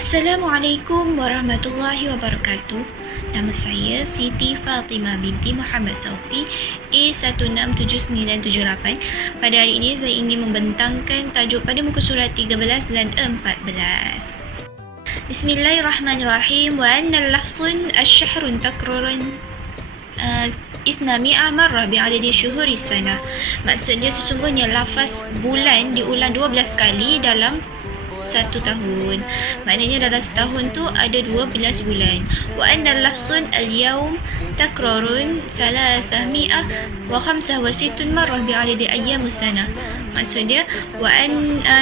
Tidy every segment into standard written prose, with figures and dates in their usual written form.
Assalamualaikum warahmatullahi wabarakatuh. Nama saya Siti Fatimah binti Muhammad Saufi A167978. Pada hari ini saya ingin membentangkan tajuk pada muka surat 13 dan 14. Bismillahirrahmanirrahim. Wa anna lafzun ash-shahrun takrurun isnami'a marrah bi'adadi syuhuri sana. Maksudnya sesungguhnya lafaz bulan diulang 12 kali dalam satu tahun. Maknanya dalam setahun tu ada 12 bulan. Wa anna lafzun al-yawm takrarun 365 marrah bi'adadi ayyamus sana. Maksudnya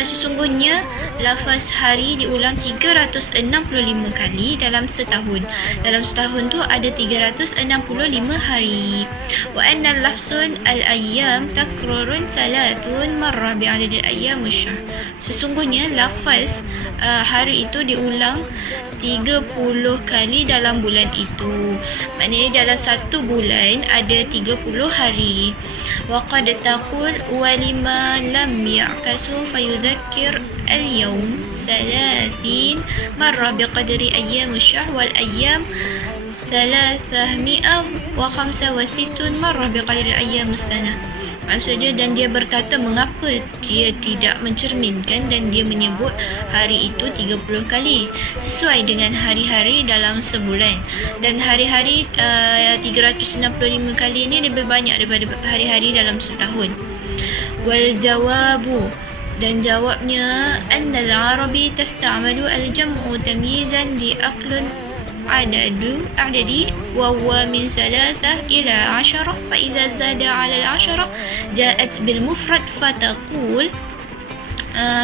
sesungguhnya lafaz hari diulang 365 kali dalam setahun. Dalam setahun tu ada 365 hari. Wa anna lafzun al-ayyam takrarun 30 marrah bi'adadi ayyamus syahr. Sesungguhnya lafaz hari itu diulang 30 kali dalam bulan itu. Maknanya dalam satu bulan ada 30 hari. Wa qad taqul wa lima lam ya'kasu fayudhakkir al-yawm 30 marrah biqadri ayyam asy-syahr wal ayyam 365 marrah biqadri ayyam as-sanah. Maksudnya, dan dia berkata mengapa dia tidak mencerminkan dan dia menyebut hari itu 30 kali sesuai dengan hari-hari dalam sebulan, dan hari-hari 365 kali ini lebih banyak daripada hari-hari dalam setahun. Wal jawabu, dan jawabnya annal arabi tasta'malu al-jam'u tamyizan li aqlun عددي وهو من 3 إلى 10 فإذا زاد على 10 جاءت بالمفرد فتقول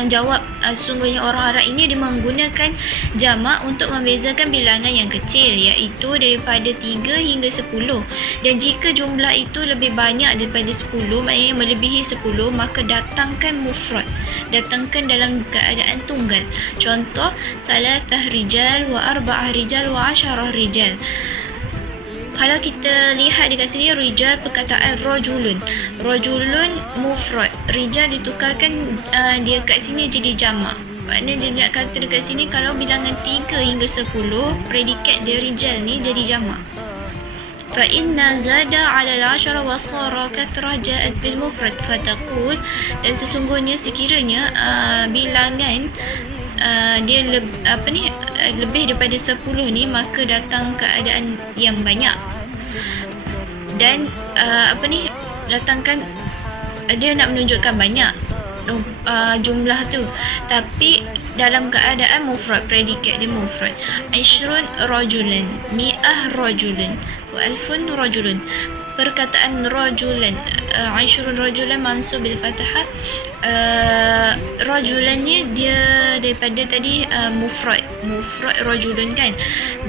jawab sesungguhnya orang Arab ini dia menggunakan jamak untuk membezakan bilangan yang kecil, iaitu daripada 3 hingga 10, dan jika jumlah itu lebih banyak daripada 10, maknanya melebihi 10, maka datangkan mufrad, datangkan dalam keadaan tunggal. Contoh, salatah rijal wa arba'ah rijal wa 10 rijal. Kalau kita lihat dekat sini, rijal perkataan rajulun. Rajulun mufrad. Rijal ditukarkan dia kat sini jadi jamak. Maknanya dia nak kata dekat sini kalau bilangan 3 hingga 10, predikat dia rijal ni jadi jamak. Fa inna zada 'ala al-'ashara wa sara kathra ja'at bil mufrad fataqul, dan sesungguhnya sekiranya bilangan dia lebih daripada 10 ni, maka datang keadaan yang banyak, dan datangkan dia nak menunjukkan banyak jumlah tu, tapi dalam keadaan mufrad, predikat dia mufrad. 20 rajulan, 100 rajulan wa 1000 rajulun. Perkataan rajulan, 20 rajulan mansub bil fathah. Rajulannya dia daripada tadi mufrad rajulan kan,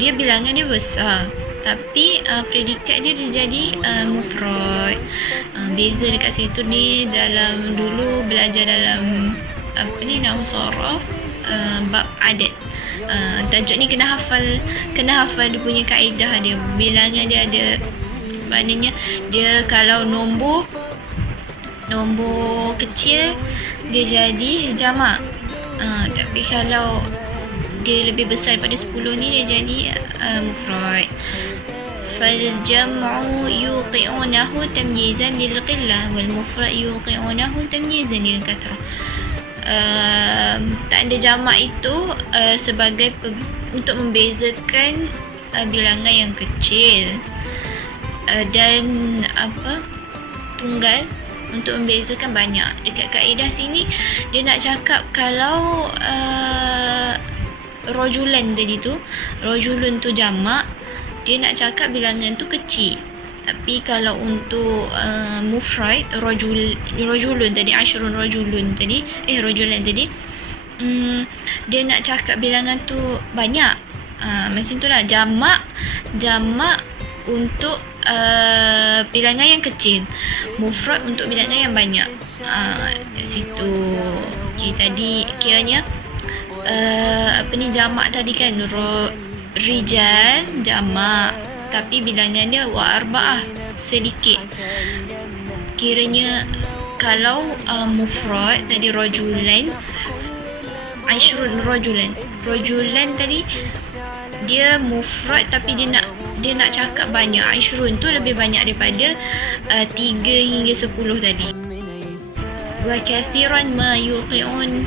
dia bilangan dia besar, tapi predikat dia jadi mufrad. Beza dekat situ ni, dalam dulu belajar dalam nahwu saraf, bab adad. Tajuk ni kena hafal dia punya kaedah dia. Bilangan dia ada, maknanya dia kalau nombor kecil dia jadi jamak, tapi kalau dia lebih besar daripada 10 ni dia jadi mufrad. Fal jam'u yuqi'unahu tamyizan lil qillah wal mufrad yuqi'unahu tamyizan lil kathrah. Tanda jamak itu sebagai untuk membezakan bilangan yang kecil, dan tunggal untuk membezakan banyak. Dekat kaedah sini dia nak cakap kalau rajulan tadi tu, rajulun tu jamak, dia nak cakap bilangan tu kecil. Tapi kalau untuk mufrad rajulun tadi, 10 rajulun tadi, rajulan tadi, dia nak cakap bilangan tu banyak. Macam tu lah, jamak untuk bilangan yang kecil, mufrad untuk bilangan yang banyak. Situ tadi kiranya jamak tadi kan, rijal jamak, tapi bilangan dia wa arba'ah, sedikit. Kiranya kalau mufrad tadi rajulan, 20 rajulan, Rajulan tadi dia mufrad tapi dia nak cakap banyak. Ashrun tu lebih banyak daripada 3 hingga 10 tadi. Wa kathiran ma yuqi'un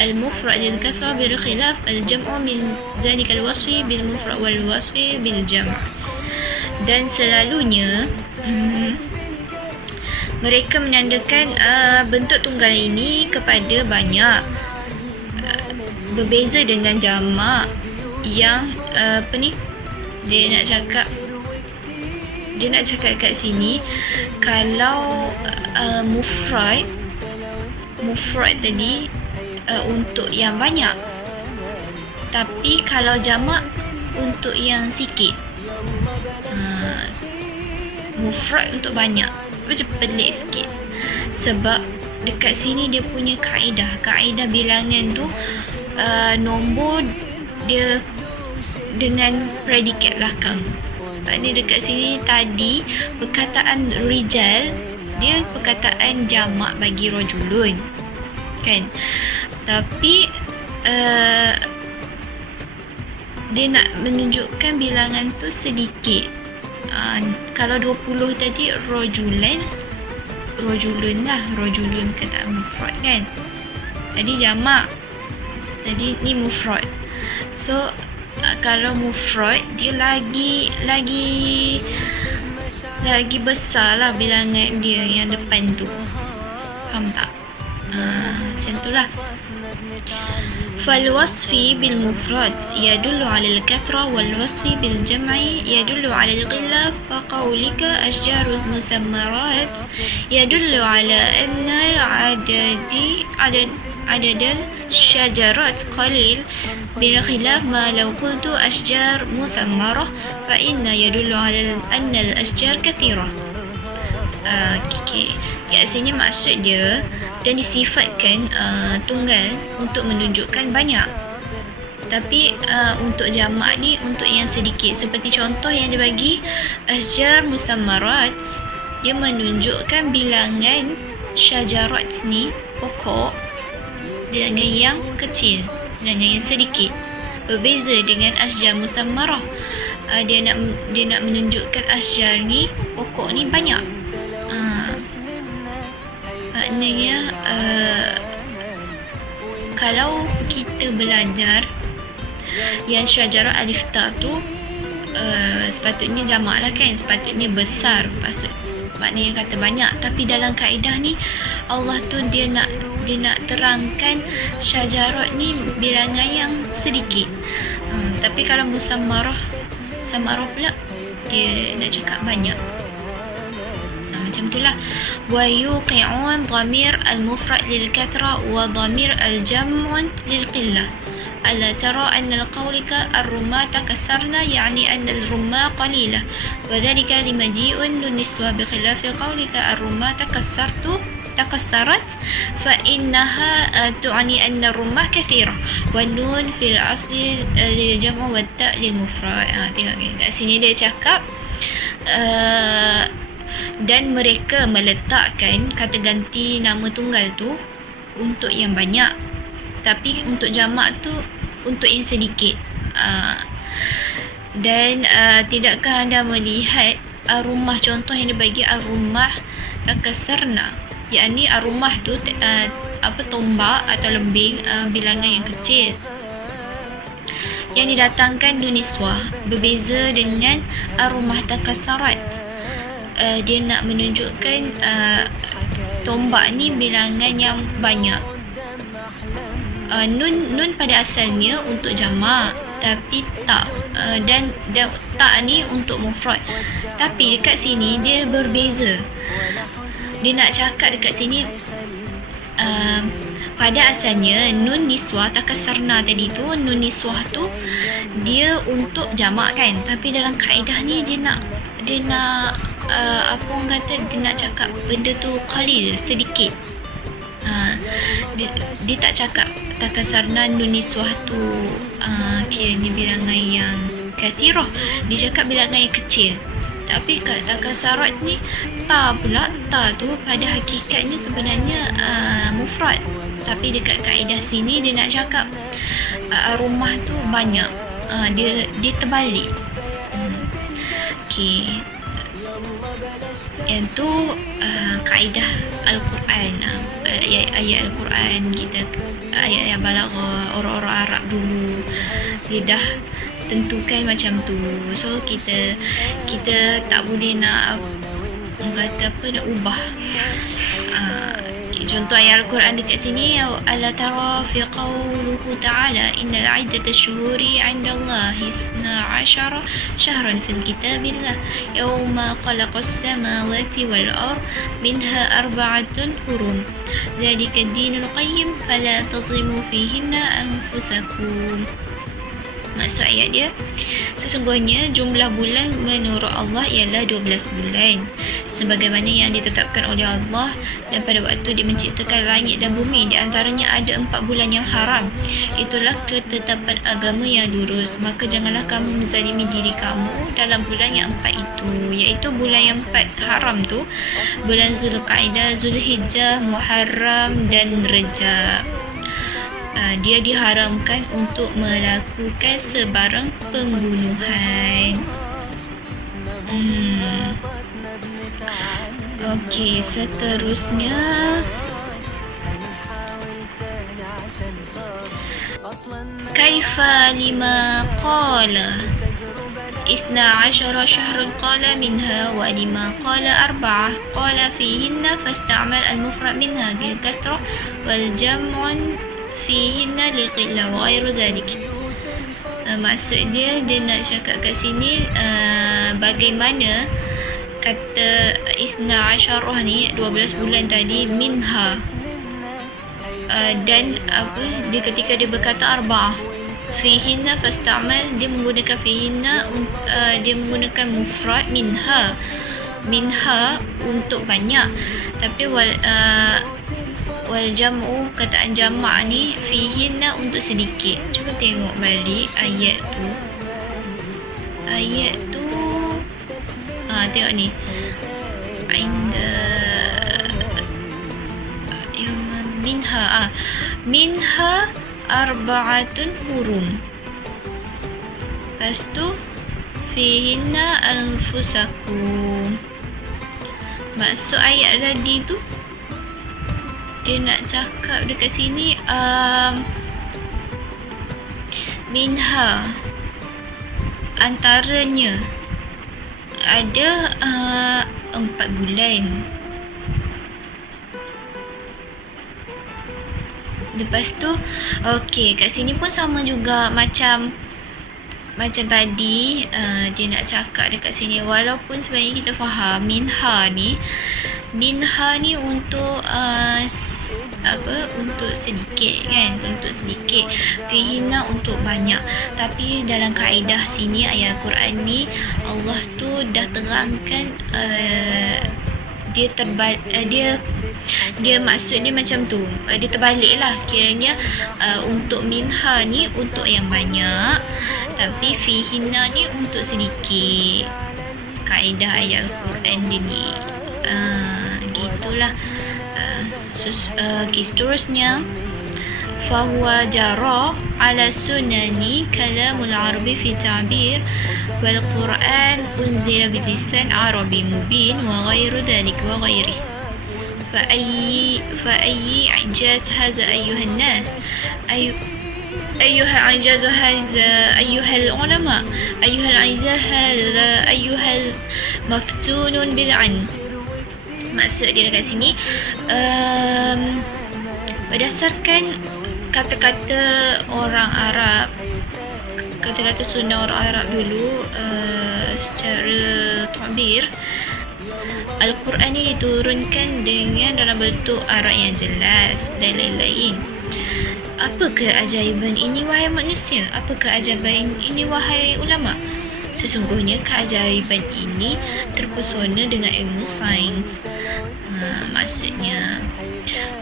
al-mufrad lil-kathra bi-khilaf al-jam'u min dhalika al-wasfi bil-mufrad wal-wasfi bil-jam'. Dan selalunya mereka menandakan bentuk tunggal ini kepada banyak, berbeza dengan jamak yang dia nak cakap kat sini kalau mufrad tadi untuk yang banyak, tapi kalau jamak untuk yang sikit. Mufrad untuk banyak macam pelik sikit, sebab dekat sini dia punya kaedah bilangan tu nombor dia dengan predikat belakang. Maknanya dekat sini tadi perkataan rijal dia perkataan jamak bagi rajulun kan, tapi dia nak menunjukkan bilangan tu sedikit. Kalau 20 tadi rajulun lah, rajulun kata mufrad kan, tadi jamak, tadi ni mufrad. So kalau mufrad dia lagi besar lah bilangan dia yang depan tu, faham tak? Macam tu lah. فالوصف بالمفرد يدل على الكثرة والوصف بالجمع يدل على القلة فقولك أشجار مسمرات يدل على أن عدد الشجرات قليل بخلاف ما لو قلت أشجار مثمرة فإن يدل على أن الأشجار كثيرة. Kat sini maksud dia dan disifatkan tunggal untuk menunjukkan banyak, tapi untuk jamak ni untuk yang sedikit. Seperti contoh yang dia bagi ashjar musammarat, dia menunjukkan bilangan syajarat ni pokok, bilangan yang kecil, bilangan yang sedikit, berbeza dengan ashjar musammarah. Dia nak menunjukkan ashjar ni pokok ni banyak. Maknanya kalau kita belajar yang syajarah alif ta tu sepatutnya jamak lah kan, sepatutnya besar, maknanya kata banyak. Tapi dalam kaedah ni Allah tu dia nak terangkan syajarah ni bilangan yang sedikit. Tapi kalau musammarah pula dia nak cakap banyak. Macam itulah. ويوقعون ضمير المفرد للكثرة وضمير الجمع للقلة. ألا ترى أن قولك الرماة تكسرنا يعني أن الرماة قليلة، وذلك لمجيء للنسوة، بخلاف قولك الرماة تكسرت فإنها تعني أن الرماة كثيرة، والنون في الأصل للجمع والتاء للمفرد. Kat sini dia cakap dan mereka meletakkan kata ganti nama tunggal tu untuk yang banyak, tapi untuk jamak tu untuk yang sedikit. Dan tidakkah anda melihat rumah, contoh yang dibagi rumah takasarna, yakni rumah tu tombak atau lembing, bilangan yang kecil yang didatangkan duniswah, berbeza dengan rumah takasarat. Dia nak menunjukkan tombak ni bilangan yang banyak. Nun pada asalnya untuk jamak, tapi tak dan tak ni untuk mufrad. Tapi dekat sini dia berbeza. Dia nak cakap dekat sini pada asalnya nun niswah takasarna tadi tu, nun niswah tu dia untuk jamak kan, tapi dalam kaedah ni dia nak apa orang kata, dia nak cakap benda tu qalil, sedikit. Dia tak cakap takasarna nun niswah tu kiranya bilangan yang kathirah, dia cakap bilangan yang kecil. Tapi kat takasarat ni ta pula, ta tu pada hakikatnya sebenarnya mufrad, tapi dekat kaedah sini dia nak cakap rumah tu banyak. Dia terbalik. Okey. Yang tu kaedah Al-Quran, ayat Al-Quran kita, ayat-ayat balaghah orang-orang Arab dulu dia dah tentukan macam tu. So kita tak boleh nak kata apa, nak ubah. Contoh ayat Al-Quran dekat sini, ala tara fi qawluhu ta'ala innal 'iddata syuhuri 'inda Allahi 12 syahran fil kitabillah yawma khalaqas samawati wal ard minha arba'atun hurum dzalika ad-dinul qayyim fala tazlimu fihinna anfusakum. Maksud ayat dia, sesungguhnya jumlah bulan menurut Allah ialah 12 bulan sebagaimana yang ditetapkan oleh Allah, dan pada waktu dia menciptakan langit dan bumi di antaranya ada 4 bulan yang haram. Itulah ketetapan agama yang lurus, maka janganlah kamu menzalimi diri kamu dalam bulan yang 4 itu, iaitu bulan yang 4 haram tu bulan Zulqa'dah, Zulhijjah, Muharram dan Rajab. Dia diharamkan untuk melakukan sebarang pembunuhan. Okey, seterusnya kaifa lima qala 12 شهرا قال منها ولما قال 4 قال فيهن فاستعمل المفرد منها للكثرة والجمع فيهن للقلة وغير ذلك. Maksud dia nak cakap kat sini bagaimana kata isna asyarah ni 12 bulan tadi minha, dan apa dia ketika dia berkata arba'ah fihinna fastamal, dia menggunakan fihinna, dia menggunakan mufrad minha untuk banyak, tapi wal jam'u, kataan jamak ni fihinna untuk sedikit. Cuba tengok balik ayat tu. Tengok ni, inda minha arba'atun hurum, lepas tu fihinna anfusakum. Maksud ayat tadi tu dia nak cakap dekat sini minha, antaranya ada 4 bulan. Lepas tu okey, kat sini pun sama juga macam tadi. Dia nak cakap dekat sini, walaupun sebenarnya kita faham minha ni untuk untuk sedikit kan, untuk sedikit, fihinna untuk banyak, tapi dalam kaedah sini ayat Quran ni Allah tu dah terangkan dia maksud dia macam tu, dia terbalik lah kiranya. Untuk minha ni untuk yang banyak, tapi fihinna ni untuk sedikit. Kaedah ayat Al-Quran dia ni gitulah. Seterusnya fahuwa jara ala sunani kalamul arabi fi ta'bir wal Quran unzila bilisan arabi mubin wa ghairu dhalik wa ghairi fa ayyi i'jaz hadha ayyuha an-nas أيها العجاز هذا أيها العلماء أيها العزاء هذا أيها المفتون بالعلم. Maksud dia dekat sini berdasarkan kata-kata orang Arab, kata-kata sunnah orang Arab dulu, secara ta'bir Al-Quran ni diturunkan dengan dalam bentuk Arab yang jelas dan lain-lain. Apa keajaiban ini wahai manusia? Apa keajaiban ini wahai ulama? Sesungguhnya keajaiban ini terpesona dengan ilmu sains. Maksudnya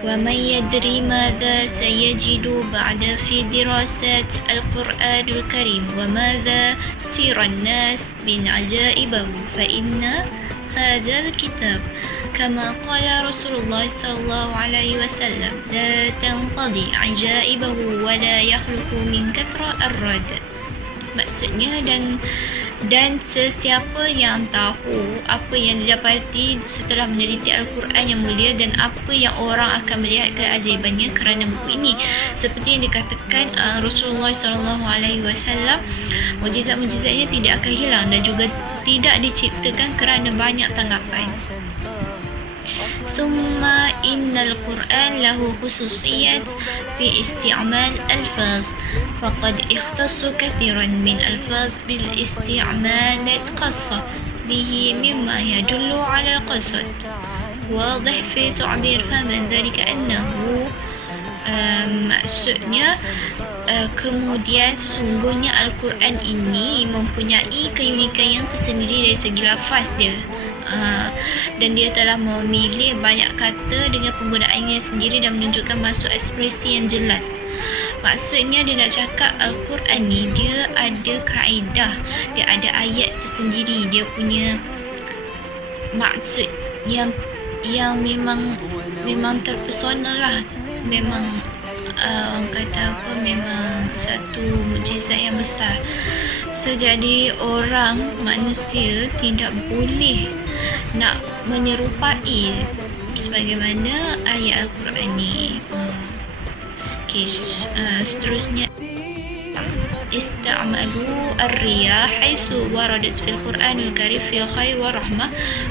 وَمَنْ يَدْرِي مَاذَا سَيَجِدُ بَعْدَ فِي دِرَاسَةِ الْقُرْآنِ الْكَرِيمِ وَمَاذَا سِيرَ النَّاسِ مِنْ عَجَائِبَهُ فَإِنَّ هَذَا الْكِتَابَ كما قال رسول الله صلى الله عليه وسلم لا تنقضي عجائبه ولا يخلق من كثرة الرد. Maksudnya dan sesiapa yang tahu apa yang didapati setelah meneliti Al-Quran yang mulia dan apa yang orang akan melihat keajaibannya kerana buku ini, seperti yang dikatakan Rasulullah SAW, mukjizat-mukjizatnya tidak akan hilang dan juga tidak diciptakan kerana banyak tanggapan. ثم إن القرآن له خصوصيات في استعمال ألفاظ فقد اختص كثيرا من ألفاظ بالاستعمالات خاصة به مما يدل على القصد واضح في تعبير فمن ذلك أنه maksudnya kemudian sesungguhnya Al-Quran ini mempunyai keunikan yang tersendiri dari segi lafaz dia, dan dia telah memilih banyak kata dengan penggunaannya sendiri dan menunjukkan maksud ekspresi yang jelas. Maksudnya dia nak cakap Al-Quran ni dia ada kaedah, dia ada ayat tersendiri, dia punya maksud yang memang terpesona lah, memang orang kata apa, memang satu mukjizat yang besar. So jadi orang manusia tidak boleh nak menyerupai sebagaimana ayat Al-Quran ni. Okay, seterusnya استعملوا الرياح حيث وردت في القرآن الكريم في الخير والرحمة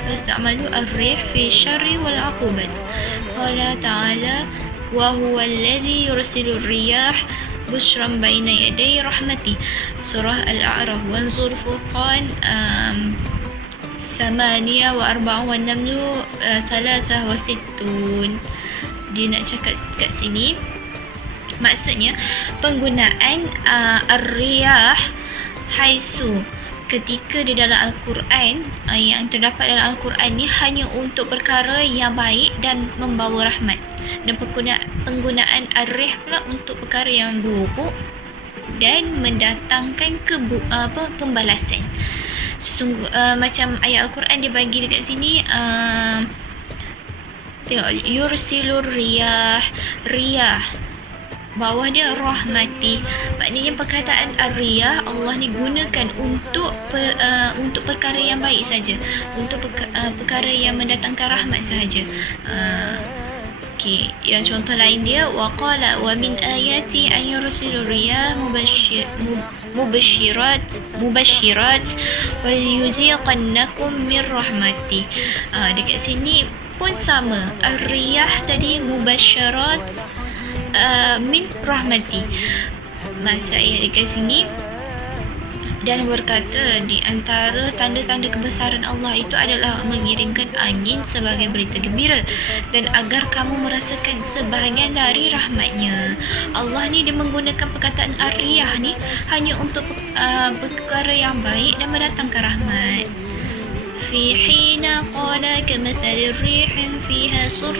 واستعملوا الريح في الشر والعقوبة. قال تعالى وهو الذي يرسل الرياح بشرا بين يدي رحمته. سورة الأعراف. وانظر فرقان 48 والنمل 63. Dia nak cakap kat sini, maksudnya penggunaan ar-riyah haisu ketika di dalam Al-Quran, yang terdapat dalam Al-Quran ni hanya untuk perkara yang baik dan membawa rahmat, dan penggunaan ar-rih pula untuk perkara yang buruk dan mendatangkan pembalasan. Sungguh macam ayat Al-Quran dia bagi dekat sini, tengok, yursilur riyah bawah dia rahmati. Maknanya perkataan ar-riyah Allah ni gunakan untuk perkara yang baik saja, untuk perkara yang mendatangkan rahmat sahaja. Okey, yang contoh lain dia waqala wa min ayati an yursilu riyah mubashirat wal yuziqannakum min rahmati. Dekat sini pun sama, ar-riyah tadi mubashirat min rahmati. Masa ayat dekat sini dan berkata di antara tanda-tanda kebesaran Allah itu adalah mengirimkan angin sebagai berita gembira dan agar kamu merasakan sebahagian dari rahmatnya. Allah ni dia menggunakan perkataan ar-riyah ni hanya untuk perkara yang baik dan mendatangkan rahmat. في حين قال كمثل الريح فيها سر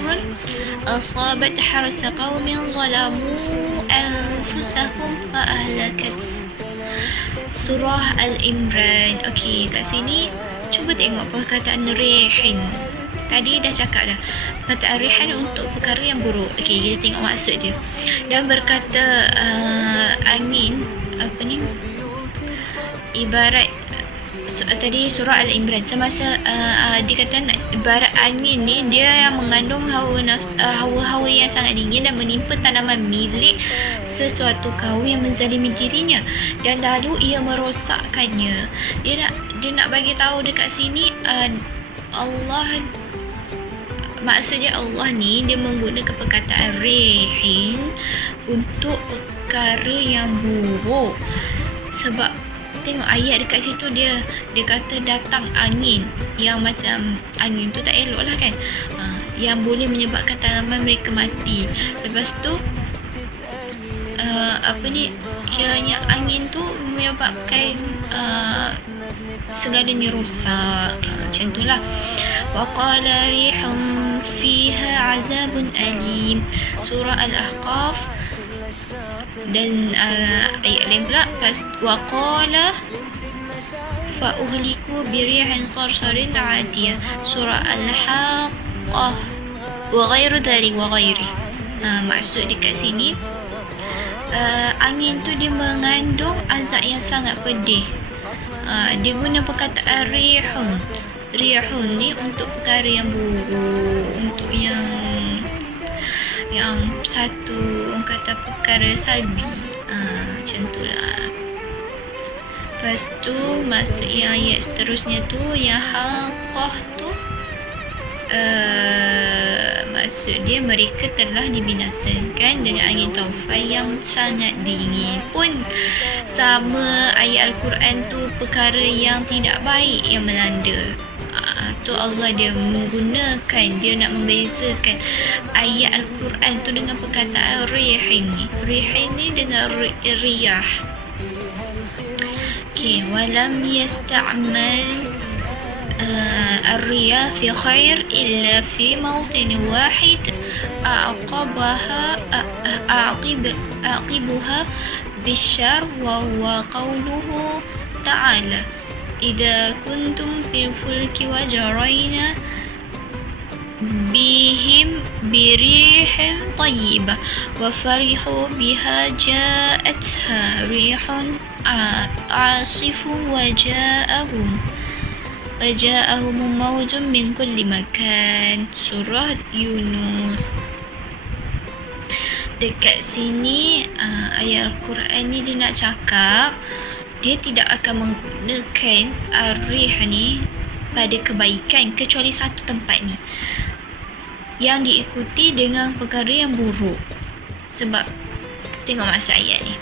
أصابت حرث قوم ظلموا أنفسهم فأهلكت. Surah Al-Imran. Okey, kat sini cuba tengok perkataan rihin. Tadi dah cakap dah, perkataan rihan untuk perkara yang buruk. Okey, kita tengok maksud dia. Dan berkata angin, apa ni, ibarat tadi surah Al-Imran, semasa dikatakan ibarat angin ni dia yang mengandung hawa-hawa yang sangat dingin dan menimpa tanaman milik sesuatu kaum yang menzalimi dirinya dan lalu ia merosakkannya. Dia nak bagi tahu dekat sini Allah, maksudnya Allah ni dia menggunakan perkataan rihin untuk perkara yang buruk. Sebab tengok ayat dekat situ dia kata datang angin yang macam angin tu tak elok lah kan, yang boleh menyebabkan tanaman mereka mati. Lepas tu kiranya angin tu menyebabkan segalanya rosak, macam tu lah. Waqala rihum fiha azabun alim. Surah Al-Ahqaf. Dan ayat lain pula waqala fa uhliku bi rihin sarsarin atiyah. Surah Al-Haqq haqqah wa ghairu dhalik wa ghairi. Maksud dekat sini angin tu dia mengandung azab yang sangat pedih. Dia guna perkataan rihun. Rihun ni untuk perkara yang buruk, untuk yang satu orang kata perkara salbi. Macam tu lah. Lepas tu masuk yang ayat seterusnya tu, yang haqqah tu maksud dia mereka telah dibinasakan dengan angin taufan yang sangat dingin. Pun sama ayat Al-Quran tu perkara yang tidak baik yang melanda. Tu Allah dia menggunakan, dia nak membezakan ayat Al-Quran tu dengan perkataan rihin ni. Rihin ni dengan riyah. Okay, walam yasta'mal الرياح في خير إلا في موطن واحد أعقبها بالشر وهو قوله تعالى إذا كنتم في الفلك وجرينا بهم بريح طيبة وفرحوا بها جاءتها ريح عاصف وجاءهم موج من كل مكان. Surah Yunus. Dekat sini ayat Al-Quran ni dia nak cakap dia tidak akan menggunakan ar-rih ni pada kebaikan kecuali satu tempat ni yang diikuti dengan perkara yang buruk. Sebab tengok masa ayat ni,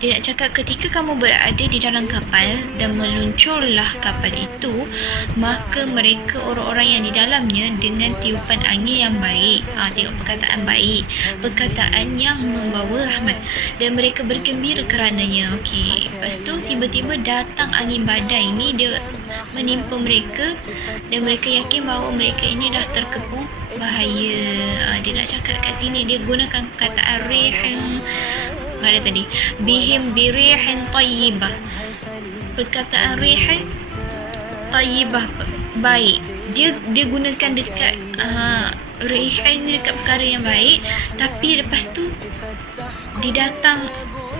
dia nak cakap ketika kamu berada di dalam kapal dan meluncurlah kapal itu, maka mereka orang-orang yang di dalamnya dengan tiupan angin yang baik. Tengok perkataan baik, perkataan yang membawa rahmat, dan mereka bergembira kerananya. Okey, lepas tu tiba-tiba datang angin badai ni, dia menimpa mereka dan mereka yakin bahawa mereka ini dah terkepung bahaya. Dia nak cakap kat sini, dia gunakan perkataan rihin. Mana tadi? Bihim birihin tayyibah. Perkataan rihin tayyibah baik. Dia gunakan dekat rihin dekat perkara yang baik, tapi lepas tu didatang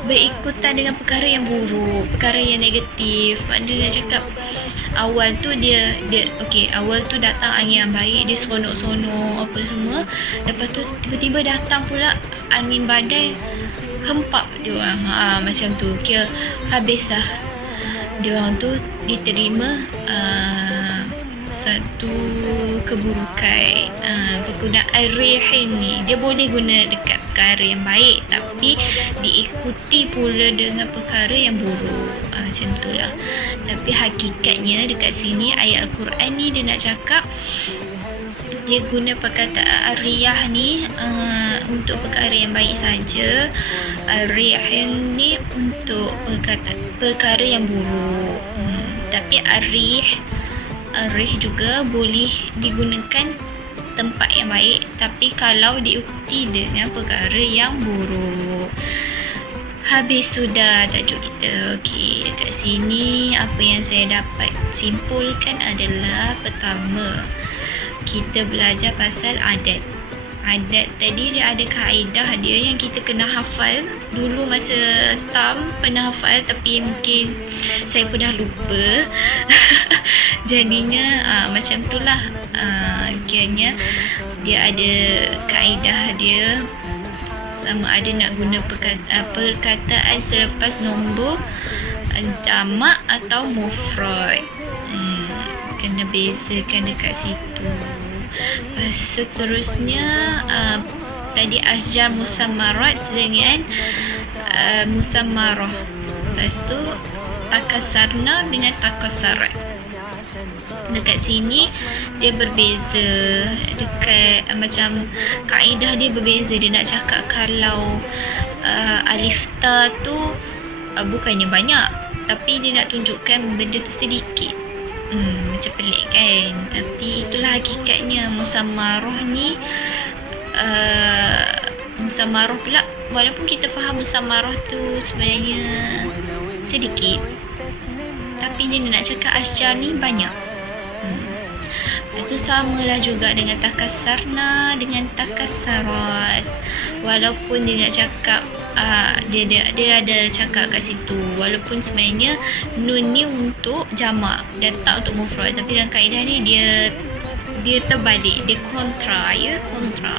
berikutan dengan perkara yang buruk, perkara yang negatif. Dia nak cakap awal tu dia okey, awal tu datang angin yang baik, dia seronok-seronok apa semua. Lepas tu tiba-tiba datang pula angin badai, hempap dia orang. Macam tu, kira habislah dia orang tu diterima satu keburukan. Penggunaan rihin ni dia boleh guna dekat perkara yang baik, tapi diikuti pula dengan perkara yang buruk. Macam tu lah. Tapi hakikatnya dekat sini ayat Al-Quran ni dia nak cakap dia guna perkataan riyah ni untuk perkara yang baik saja. Riyah ni untuk perkara yang buruk. Tapi arih juga boleh digunakan tempat yang baik, tapi kalau diikuti dengan perkara yang buruk. Habis sudah tajuk kita. Okey, dekat sini apa yang saya dapat simpulkan adalah, pertama, kita belajar pasal adat. Adat tadi dia ada kaedah dia yang kita kena hafal. Dulu masa STAM pernah hafal, tapi mungkin saya pun dah lupa. Jadinya macam tu lah. Kiranya dia ada kaedah dia, sama ada nak guna perkataan selepas nombor jamak atau mufrad. Kena bezakan dekat situ. Seterusnya tadi asjar musammarat dengan musammarah. Lepas tu takasarna dengan takasarat. Dekat sini dia berbeza, dekat macam kaedah dia berbeza. Dia nak cakap kalau alif ta tu bukannya banyak, tapi dia nak tunjukkan benda tu sedikit. Macam pelik kan? Tapi itulah hakikatnya. Musammarah ni musammarah pula, walaupun kita faham musammarah tu sebenarnya sedikit, tapi dia nak cakap asjar ni banyak. Itu samalah juga dengan takasarna dengan takasaras. Walaupun dia nak cakap dia ada cakap kat situ, walaupun sebenarnya nun ni untuk jamak dan tak untuk mufrad, tapi dalam kaedah ni dia terbalik, dia kontra, ya, kontra.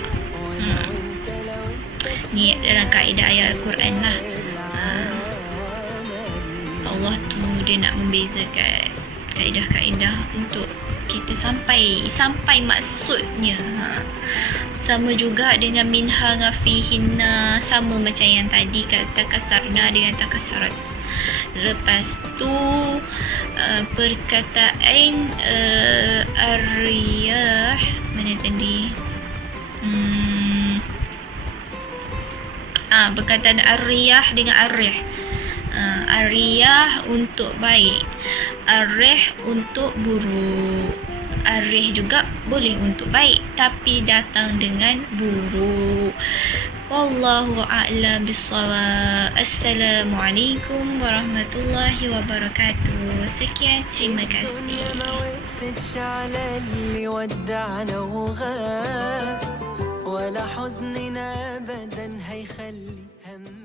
Ni dalam kaedah ayat Al-Quran lah. Allah tu dia nak membezakan kaedah-kaedah untuk kita sampai maksudnya. Sama juga dengan minha ngafihinna, sama macam yang tadi kata kasarna dengan takasarat. Lepas tu perkataan ar-riyah, mana tadi? Perkataan ar-riyah dengan ar-rih. Ar-riyah untuk baik, ar-rih untuk buruk. Ar-rih juga boleh untuk baik tapi datang dengan buruk. Wallahu a'lam bissawab. Assalamualaikum warahmatullahi wabarakatuh. Sekian, terima kasih. ولا حزننا أبدا هيخلي هم